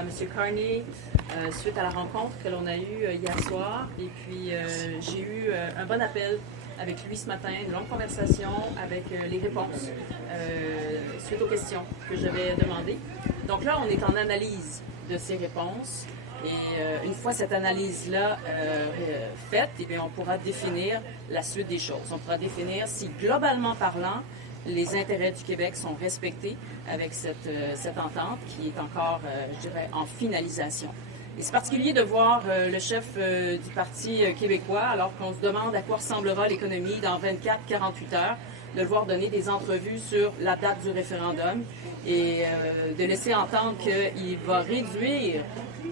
M. Carney suite à la rencontre que l'on a eue hier soir. Et puis, j'ai eu un bon appel avec lui ce matin, une longue conversation avec les réponses suite aux questions que j'avais demandées. Donc là, on est en analyse de ces réponses. Et une fois cette analyse-là faite, eh bien, on pourra définir la suite des choses. On pourra définir si, globalement parlant, les intérêts du Québec sont respectés avec cette entente qui est encore, je dirais, en finalisation. Et c'est particulier de voir le chef du Parti québécois, alors qu'on se demande à quoi ressemblera l'économie dans 24-48 heures, de le voir donner des entrevues sur la date du référendum et de laisser entendre qu'il va réduire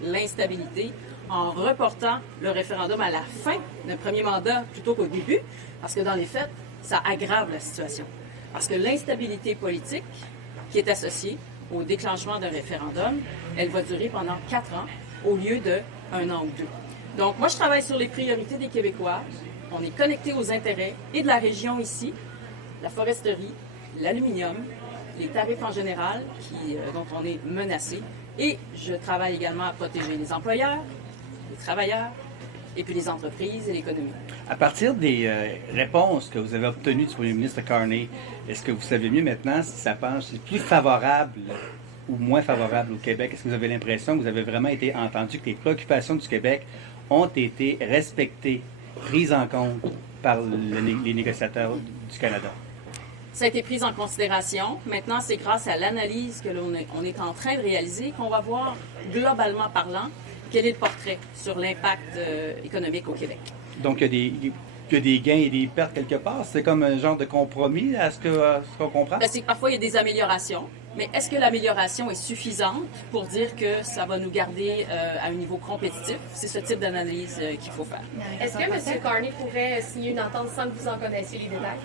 l'instabilité en reportant le référendum à la fin d'un premier mandat plutôt qu'au début, parce que dans les faits, ça aggrave la situation. Parce que l'instabilité politique qui est associée au déclenchement d'un référendum, elle va durer pendant 4 ans au lieu de 1 an ou 2. Donc, moi, je travaille sur les priorités des Québécois. On est connecté aux intérêts et de la région ici, la foresterie, l'aluminium, les tarifs en général dont on est menacé. Et je travaille également à protéger les employeurs, les travailleurs, et puis les entreprises et l'économie. À partir des réponses que vous avez obtenues du premier ministre Carney, est-ce que vous savez mieux maintenant si ça penche plus favorable ou moins favorable au Québec? Est-ce que vous avez l'impression que vous avez vraiment été entendu, que les préoccupations du Québec ont été respectées, prises en compte par les négociateurs du Canada? Ça a été pris en considération. Maintenant, c'est grâce à l'analyse que l'on est en train de réaliser qu'on va voir, globalement parlant, quel est le portrait sur l'impact économique au Québec. Donc, il y a des gains et des pertes quelque part. C'est comme un genre de compromis, à ce qu'on comprend? C'est que parfois, il y a des améliorations. Mais est-ce que l'amélioration est suffisante pour dire que ça va nous garder à un niveau compétitif? C'est ce type d'analyse qu'il faut faire. Est-ce que M. Carney pourrait signer une entente sans que vous en connaissiez les détails?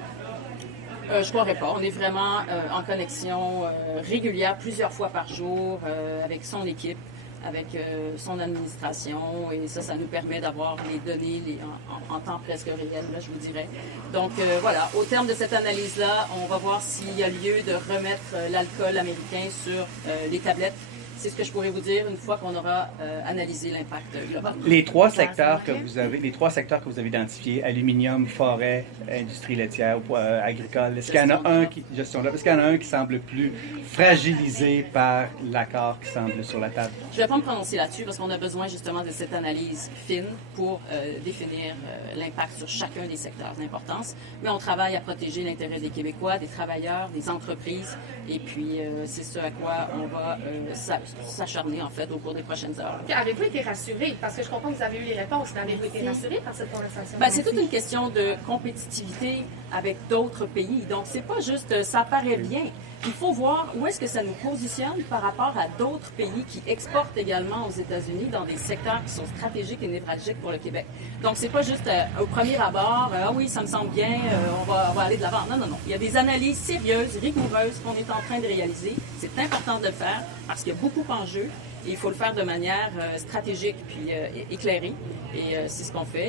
Je ne croirais pas. On est vraiment en connexion régulière, plusieurs fois par jour, avec son équipe, avec son administration, et ça nous permet d'avoir les données en temps presque réel, là, je vous dirais. Donc voilà, au terme de cette analyse-là, on va voir s'il y a lieu de remettre l'alcool américain sur les tablettes. C'est ce que je pourrais vous dire une fois qu'on aura analysé l'impact global. Les trois secteurs que vous avez identifiés, aluminium, forêt, industrie laitière, agricole, est-ce qu'il y en a un est-ce qu'il y en a un qui semble plus fragilisé par l'accord qui semble sur la table? Je ne vais pas me prononcer là-dessus parce qu'on a besoin justement de cette analyse fine pour définir l'impact sur chacun des secteurs d'importance. Mais on travaille à protéger l'intérêt des Québécois, des travailleurs, des entreprises, et puis c'est ce à quoi on va s'acharner, en fait, au cours des prochaines heures. Puis avez-vous été rassuré? Parce que je comprends que vous avez eu les réponses, mais avez-vous été rassuré par cette conversation? C'est toute une question de compétitivité avec d'autres pays. Donc, c'est pas juste, ça paraît bien. Il faut voir où est-ce que ça nous positionne par rapport à d'autres pays qui exportent également aux États-Unis dans des secteurs qui sont stratégiques et névralgiques pour le Québec. Donc, c'est pas juste au premier abord, ah oui, ça me semble bien, on va aller de l'avant. Non, non, non. Il y a des analyses sérieuses, rigoureuses qu'on est en train de réaliser. C'est important de le faire parce qu'il y a beaucoup en jeu et il faut le faire de manière stratégique puis éclairée. Et c'est ce qu'on fait.